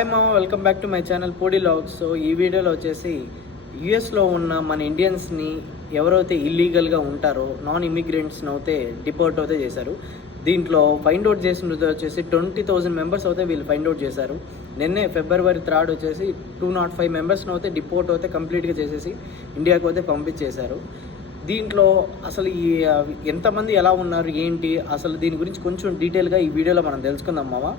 Hi మామ, welcome back to my channel Pudi logs. So ఈ వీడియోలో వచ్చేసి యుఎస్లో ఉన్న మన ఇండియన్స్ని ఎవరైతే ఇల్లీగల్గా ఉంటారో నాన్ ఇమిగ్రెంట్స్ని అయితే డిపోర్ట్ అయితే చేశారు. దీంట్లో ఫైండ్ అవుట్ చేసినది వచ్చేసి 20,000 మెంబర్స్ అయితే వీళ్ళు ఫైండ్ అవుట్ చేశారు. నిన్నే February 3 వచ్చేసి 205 మెంబర్స్ని అయితే డిపోర్ట్ అయితే కంప్లీట్గా చేసేసి ఇండియాకు అయితే పంపించేశారు. దీంట్లో అసలు ఈ ఎంతమంది ఎలా ఉన్నారు ఏంటి అసలు దీని గురించి కొంచెం డీటెయిల్గా ఈ వీడియోలో మనం తెలుసుకుందాం మామ.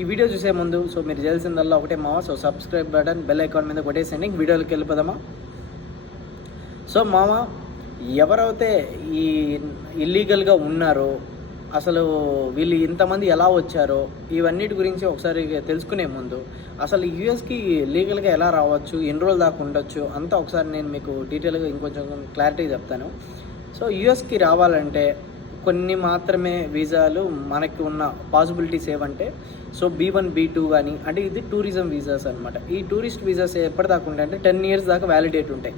ఈ వీడియో చూసే ముందు మీరు చేయాల్సిందల్లా ఒకటే మామ, సబ్స్క్రైబ్ బటన్ బెల్ ఐకాన్ మీద కొట్టేసండి. వీడియోలోకి వెళ్ళిపోదామా. మామ, ఎవరైతే ఈ ఇల్లీగల్గా ఉన్నారో అసలు వీళ్ళు ఇంతమంది ఎలా వచ్చారో ఇవన్నిటి గురించి ఒకసారి తెలుసుకునే ముందు అసలు యూఎస్కి లీగల్గా ఎలా రావచ్చు, ఎన్ని రోజులు దాకా ఉండొచ్చు అంతా ఒకసారి నేను మీకు డీటెయిల్గా ఇంకొంచెం క్లారిటీ చెప్తాను. యూఎస్కి రావాలంటే కొన్ని మాత్రమే వీసాలు మనకి ఉన్న పాసిబిలిటీస్ ఏమంటే B1 B2 కానీ అంటే ఇది టూరిజం వీసాస్ అనమాట. ఈ టూరిస్ట్ వీసాస్ ఎప్పటిదాకా ఉంటాయి అంటే 10 years దాకా వ్యాలిడేట్ ఉంటాయి.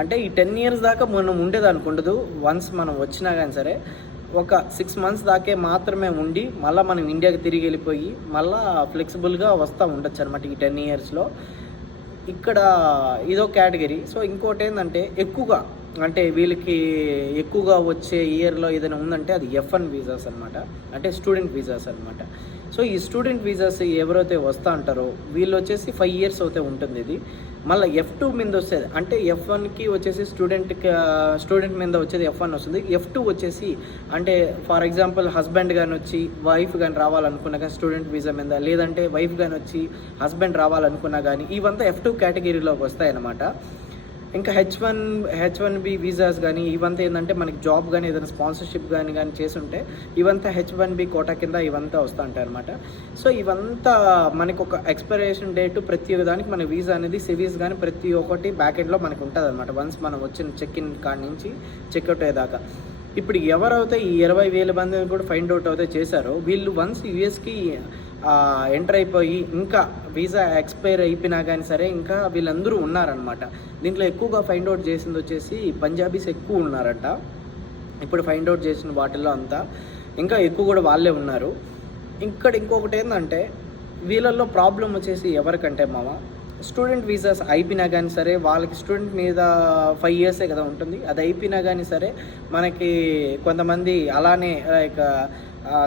అంటే ఈ 10 years దాకా మనం ఉండేదానికి ఉండదు. వన్స్ మనం వచ్చినా కానీ సరే ఒక 6 months దాకే మాత్రమే ఉండి మళ్ళీ మనం ఇండియాకి తిరిగి వెళ్ళిపోయి మళ్ళీ ఫ్లెక్సిబుల్గా వస్తూ ఉండొచ్చు అనమాట ఈ 10 yearsలో. ఇక్కడ ఇదో కేటగిరీ. ఇంకోటి ఏంటంటే ఎక్కువగా అంటే వీళ్ళకి ఎక్కువగా వచ్చే ఇయర్లో ఏదైనా ఉందంటే అది F1 వీసాస్ అనమాట, అంటే స్టూడెంట్ వీసాస్ అనమాట. ఈ స్టూడెంట్ వీసాస్ ఎవరైతే వస్తూ ఉంటారో వీళ్ళు వచ్చేసి 5 years అయితే ఉంటుంది. ఇది మళ్ళీ F2 మీద వచ్చేది అంటే F1కి వచ్చేసి స్టూడెంట్ మీద వచ్చేది F1 వస్తుంది. F2 వచ్చేసి అంటే ఫర్ ఎగ్జాంపుల్ హస్బెండ్ కానీ వచ్చి వైఫ్ కానీ రావాలనుకున్నా కానీ స్టూడెంట్ వీసా మీద, లేదంటే వైఫ్ కానీ వచ్చి హస్బెండ్ రావాలనుకున్నా కానీ ఇవంతా F2 కేటగిరీలోకి వస్తాయన్నమాట. ఇంకా H1B వీసాస్ కానీ ఇవంతా ఏంటంటే మనకి జాబ్ కానీ ఏదైనా స్పాన్సర్షిప్ కానీ చేసుంటే ఇవంతా H1B కోటా కింద ఇవంతా వస్తూ ఉంటాయి అనమాట. ఇవంతా మనకు ఒక ఎక్స్పైరేషన్ డేట్ ప్రతి దానికి మన వీసా అనేది సివీస్ కానీ ప్రతి ఒక్కటి బ్యాక్ ఎండ్లో మనకు ఉంటుంది అనమాట. వన్స్ మనం వచ్చిన చెక్ ఇన్ కాడి నుంచి చెక్అవుట్ అయ్యేదాకా. ఇప్పుడు ఎవరైతే ఈ 20,000 మందిని కూడా ఫైండ్ అవుట్ అయితే చేశారో వీళ్ళు వన్స్ యూఎస్కి ఎంటర్ అయిపోయి ఇంకా వీసా ఎక్స్పైర్ అయిపోయినా కానీ సరే ఇంకా వీళ్ళందరూ ఉన్నారనమాట. దీంట్లో ఎక్కువగా ఫైండ్ అవుట్ చేసింది వచ్చేసి పంజాబీస్ ఎక్కువ ఉన్నారంట. ఇప్పుడు ఫైండ్ అవుట్ చేసిన వాటిల్లో అంతా ఇంకా ఎక్కువ కూడా వాళ్ళే ఉన్నారు. ఇంకొకటి ఏంటంటే వీళ్ళల్లో ప్రాబ్లం వచ్చేసి ఎవరికంటే మామ, స్టూడెంట్ వీసాస్ అయిపోయినా కానీ సరే వాళ్ళకి స్టూడెంట్ మీద 5 years కదా ఉంటుంది. అది అయిపోయినా కానీ సరే మనకి కొంతమంది అలానే లైక్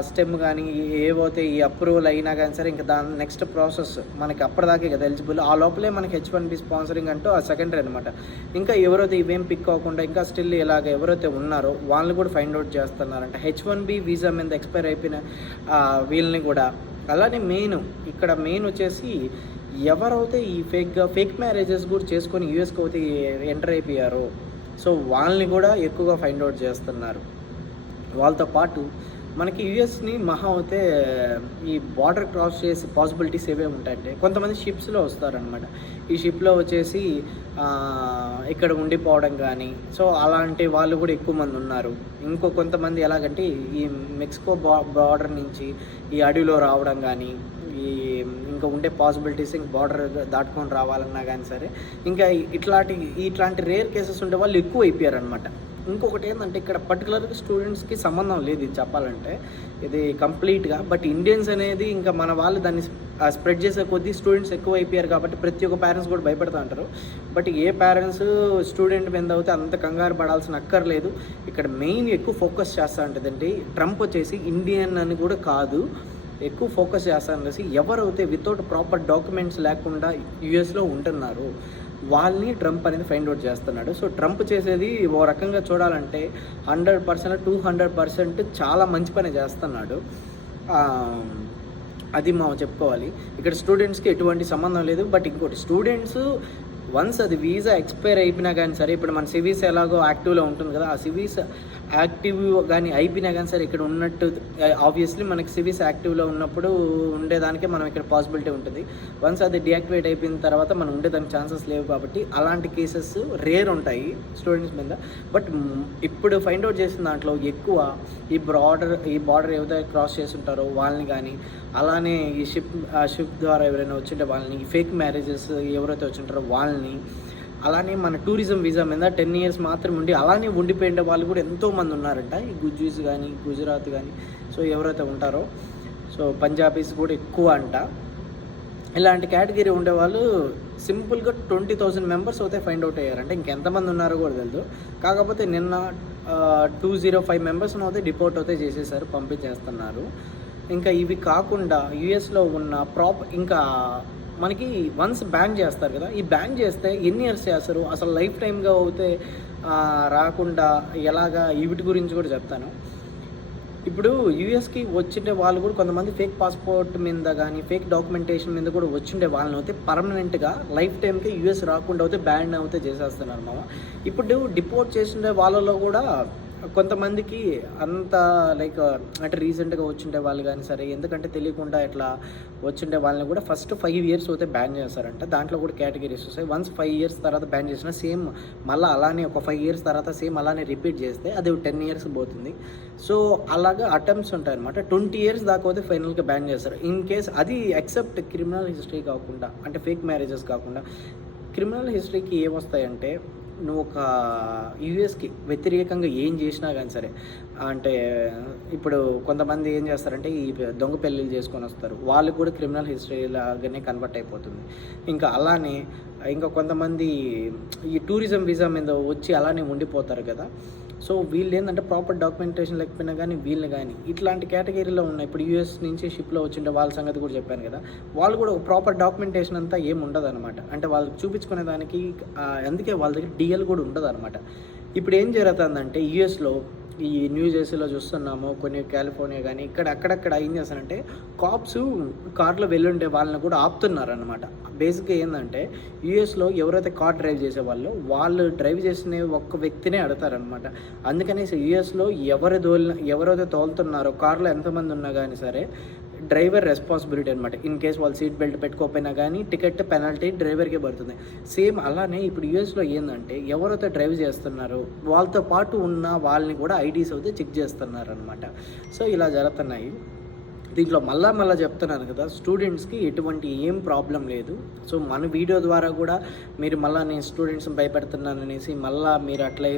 స్టెమ్ కానీ ఏవైతే ఈ అప్రూవల్ అయినా కానీ సరే ఇంకా దాని నెక్స్ట్ ప్రాసెస్ మనకి అప్పటిదాకే కదా ఎలిజిబుల్. ఆ లోపలే మనకి H1B స్పాన్సరింగ్ అంటూ ఆ సెకండరీ అనమాట. ఇంకా ఎవరైతే ఇవేం పిక్ అవ్వకుండా ఇంకా స్టిల్ ఇలాగ ఎవరైతే ఉన్నారో వాళ్ళని కూడా ఫైండ్ అవుట్ చేస్తున్నారంట. H1B వీసా మీద ఎక్స్పైర్ అయిపోయిన వీళ్ళని కూడా. అలానే ఇక్కడ మెయిన్ వచ్చేసి ఎవరైతే ఈ ఫేక్ మ్యారేజెస్ కూడా చేసుకొని యూఎస్కి అయితే ఎంటర్ అయిపోయారో వాళ్ళని కూడా ఎక్కువగా ఫైండ్ అవుట్ చేస్తున్నారు. వాళ్ళతో పాటు మనకి యూఎస్ని మహా అయితే ఈ బార్డర్ క్రాస్ చేసే పాసిబిలిటీస్ ఏవేమి ఉంటాయంటే కొంతమంది షిప్స్లో వస్తారనమాట. ఈ షిప్లో వచ్చేసి ఇక్కడ ఉండిపోవడం కానీ అలాంటి వాళ్ళు కూడా ఎక్కువ మంది ఉన్నారు. కొంతమంది ఎలాగంటే ఈ మెక్సికో బార్డర్ నుంచి ఈ అడవిలో రావడం కానీ ఇంకా ఉండే పాసిబిలిటీస్ ఇంక బార్డర్ దాటుకొని రావాలన్నా కానీ సరే ఇంకా ఇట్లాంటి రేర్ కేసెస్ ఉండే వాళ్ళు ఎక్కువ అయిపోయారనమాట. ఇంకొకటి ఏంటంటే ఇక్కడ పర్టికులర్గా స్టూడెంట్స్కి సంబంధం లేదు ఇది చెప్పాలంటే, ఇది కంప్లీట్గా. బట్ ఇండియన్స్ అనేది ఇంకా మన వాళ్ళు దాన్ని స్ప్రెడ్ చేసే కొద్దీ స్టూడెంట్స్ ఎక్కువ అయిపోయారు కాబట్టి ప్రతి ఒక్క పేరెంట్స్ కూడా భయపడుతూ ఉంటారు. బట్ ఏ పేరెంట్స్ స్టూడెంట్ మీద అయితే అంత కంగారు పడాల్సిన అక్కర్లేదు. ఇక్కడ మెయిన్ ఎక్కువ ఫోకస్ చేస్తూ ఉంటుందంటే ట్రంప్ వచ్చేసి ఇండియన్ అని కూడా కాదు, ఎక్కువ ఫోకస్ చేస్తారనేసి ఎవరైతే వితౌట్ ప్రాపర్ డాక్యుమెంట్స్ లేకుండా యూఎస్లో ఉంటున్నారు వాళ్ళని ట్రంప్ అనేది ఫైండ్ అవుట్ చేస్తున్నాడు. ట్రంప్ చేసేది ఓ రకంగా చూడాలంటే 100% 200% చాలా మంచి పని చేస్తున్నాడు. అది మనం చెప్పుకోవాలి. ఇక్కడ స్టూడెంట్స్కి ఎటువంటి సంబంధం లేదు. బట్ ఇంకోటి స్టూడెంట్స్ వన్స్ అది వీసా ఎక్స్పైర్ అయిపోయినా కానీ సరే ఇప్పుడు మన సివీస్ ఎలాగో యాక్టివ్లో ఉంటుంది కదా, ఆ సివీస్ యాక్టివ్ కానీ అయిపోయినా కానీ సరే ఇక్కడ ఉన్నట్టు ఆబ్వియస్లీ మనకి సివీస్ యాక్టివ్లో ఉన్నప్పుడు ఉండేదానికే మనం ఇక్కడ పాసిబిలిటీ ఉంటుంది. వన్స్ అది డియాక్టివేట్ అయిపోయిన తర్వాత మనం ఉండేదానికి ఛాన్సెస్ లేవు కాబట్టి అలాంటి కేసెస్ రేర్ ఉంటాయి స్టూడెంట్స్ మీద. బట్ ఇప్పుడు ఫైండ్ అవుట్ చేసిన దాంట్లో ఎక్కువ ఈ బార్డర్ ఏదైతే క్రాస్ చేస్తుంటారో వాళ్ళని కానీ, అలానే ఈ షిప్ ద్వారా ఎవరైనా వచ్చింటే వాళ్ళని, ఫేక్ మ్యారేజెస్ ఎవరైతే వచ్చింటారో వాళ్ళని, అలానే మన టూరిజం వీసా మీద 10 years మాత్రం ఉండి అలానే ఉండిపోయిన వాళ్ళు కూడా ఎంతోమంది ఉన్నారంట. ఈ గుజరాత్ కానీ గుజరాత్ కానీ ఎవరైతే ఉంటారో పంజాబీస్ కూడా ఎక్కువ అంట. ఇలాంటి కేటగిరీ ఉండేవాళ్ళు సింపుల్గా 20,000 మెంబర్స్ అయితే ఫైండ్ అవుట్ అయ్యారు. అంటే ఇంకెంతమంది ఉన్నారో కూడా తెలియదు. కాకపోతే నిన్న 205 మెంబర్స్ని అయితే డిపోర్ట్ అయితే చేసేసారు, పంపించేస్తున్నారు. ఇంకా ఇవి కాకుండా యూఎస్లో ఉన్న ఇంకా మనకి వన్స్ బ్యాన్ చేస్తారు కదా, ఈ బ్యాన్ చేస్తే ఎన్ని ఇయర్స్ చేస్తారు, అసలు లైఫ్ టైమ్గా అయితే రాకుండా ఎలాగా, వీటి గురించి కూడా చెప్తాను. ఇప్పుడు యూఎస్కి వచ్చిండే వాళ్ళు కూడా కొంతమంది ఫేక్ పాస్పోర్ట్ మీద కానీ ఫేక్ డాక్యుమెంటేషన్ మీద కూడా వచ్చిండే వాళ్ళని అయితే పర్మనెంట్గా లైఫ్ టైంకి యూఎస్ రాకుండా అయితే బ్యాన్ అయితే చేసేస్తున్నారు మామ. ఇప్పుడు డిపోర్ట్ చేసిండే వాళ్ళలో కూడా కొంతమందికి అంత లైక్ అంటే రీసెంట్గా వచ్చిండే వాళ్ళు కానీ సరే, ఎందుకంటే తెలియకుండా ఇట్లా వచ్చిండే వాళ్ళని కూడా ఫస్ట్ 5 years అయితే బ్యాన్ చేస్తారంట. దాంట్లో కూడా కేటగిరీస్ వస్తాయి. వన్స్ 5 years తర్వాత బ్యాన్ చేసినా సేమ్ మళ్ళీ అలానే ఒక 5 years తర్వాత సేమ్ అలానే రిపీట్ చేస్తే అది 10 years పోతుంది. సో అలాగా అటెంప్ట్స్ ఉంటాయి అనమాట. 20 years దాకా అయితే ఫైనల్గా బ్యాన్ చేస్తారు. ఇన్ కేస్ అది ఎక్సెప్ట్ క్రిమినల్ హిస్టరీ కాకుండా, అంటే ఫేక్ మ్యారేజెస్ కాకుండా, క్రిమినల్ హిస్టరీకి ఏమొస్తాయంటే నువ్వు ఒక యూఎస్కి వ్యతిరేకంగా ఏం చేసినా కానీ సరే, అంటే ఇప్పుడు కొంతమంది ఏం చేస్తారంటే ఈ దొంగ పెళ్ళిళ్ళు చేసుకొని వస్తారు, వాళ్ళు కూడా క్రిమినల్ హిస్టరీ లాగానే కన్వర్ట్ అయిపోతుంది. ఇంకా అలానే ఇంకా కొంతమంది ఈ టూరిజం వీసా మీద వచ్చి అలానే ఉండిపోతారు కదా. సో వీళ్ళు ఏంటంటే ప్రాపర్ డాక్యుమెంటేషన్ లేకపోయినా కానీ వీళ్ళని కానీ ఇట్లాంటి కేటగిరీలో ఉన్నాయి. ఇప్పుడు యూఎస్ నుంచి షిప్లో వచ్చిండే వాళ్ళ సంగతి కూడా చెప్పాను కదా, వాళ్ళు కూడా ప్రాపర్ డాక్యుమెంటేషన్ అంతా ఏమి ఉండదు అనమాట. అంటే వాళ్ళకి చూపించుకునే దానికి అందుకే వాళ్ళ దగ్గర డిఎల్ కూడా ఉండదు అనమాట. ఇప్పుడు ఏం జరుగుతుందంటే యూఎస్లో ఈ న్యూ జెర్సీలో చూస్తున్నాము, కొన్ని కాలిఫోర్నియా కానీ ఇక్కడ అక్కడక్కడ ఏం చేస్తారంటే కాప్స్ కార్లో వెళ్ళుండే వాళ్ళని కూడా ఆపుతున్నారు అనమాట. బేసిక్గా ఏంటంటే యూఎస్లో ఎవరైతే కార్ డ్రైవ్ చేసే వాళ్ళు డ్రైవ్ చేసిన ఒక్క వ్యక్తినే అడతారనమాట. అందుకనేసి యూఎస్లో ఎవరైతే తోలుతున్నారో కార్లో ఎంతమంది ఉన్నా కానీ సరే డ్రైవర్ రెస్పాన్సిబిలిటీ అనమాట. ఇన్ కేస్ వాళ్ళు సీట్ బెల్ట్ పెట్టుకోకపోయినా కానీ టికెట్ పెనాల్టీ డ్రైవర్కే పడుతుంది. సేమ్ అలానే ఇప్పుడు యూఎస్లో ఏంటంటే ఎవరైతే డ్రైవ్ చేస్తున్నారో వాళ్ళతో పాటు ఉన్న వాళ్ళని కూడా ఐడీస్ అయితే చెక్ చేస్తున్నారు అనమాట. సో ఇలా జరుగుతున్నాయి. దీంట్లో మళ్ళా చెప్తున్నాను కదా, స్టూడెంట్స్కి ఎటువంటి ఏం ప్రాబ్లం లేదు. సో మన వీడియో ద్వారా కూడా మీరు నేను స్టూడెంట్స్ని భయపెడుతున్నాను అనేసి మీరు అట్లా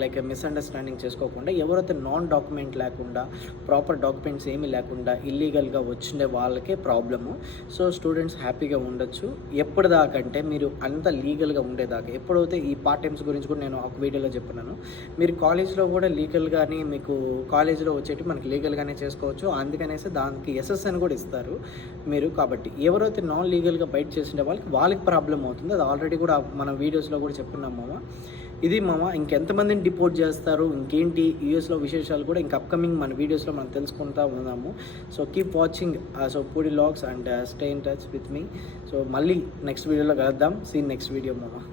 లైక్ మిస్అండర్స్టాండింగ్ చేసుకోకుండా, ఎవరైతే నాన్ డాక్యుమెంట్ లేకుండా ప్రాపర్ డాక్యుమెంట్స్ ఏమీ లేకుండా ఇల్లీగల్గా వచ్చిండే వాళ్ళకే ప్రాబ్లము. సో స్టూడెంట్స్ హ్యాపీగా ఉండొచ్చు. ఎప్పటిదాకా అంటే మీరు అంత లీగల్గా ఉండేదాకా. ఎప్పుడైతే ఈ పార్ట్ టైమ్స్ గురించి కూడా నేను ఒక వీడియోలో చెప్పినాను, మీరు కాలేజ్లో కూడా లీగల్గానే మీకు కాలేజ్లో వచ్చేటి మనకి లీగల్గానే చేసుకోవచ్చు. అందుకనేసి దానికి ఎస్ఎస్ఎన్ కూడా ఇస్తారు మీరు. కాబట్టి ఎవరైతే నాన్ లీగల్గా బయట చేసిండే వాళ్ళకి ప్రాబ్లం అవుతుంది. అది ఆల్రెడీ కూడా మన వీడియోస్లో కూడా చెప్పున్నాం మామ. ఇది మామ, ఇంకెంతమందిని డిపోర్ట్ చేస్తారు, ఇంకేంటి యూఎస్లో విశేషాలు కూడా ఇంకా అప్కమింగ్ మన వీడియోస్లో మనం తెలుసుకుంటూ ఉన్నాము. So keep watching so Pudi vlogs and stay in touch with me. So మళ్ళీ నెక్స్ట్ వీడియోలో కలుద్దాం. సీ నెక్స్ట్ వీడియో మామ.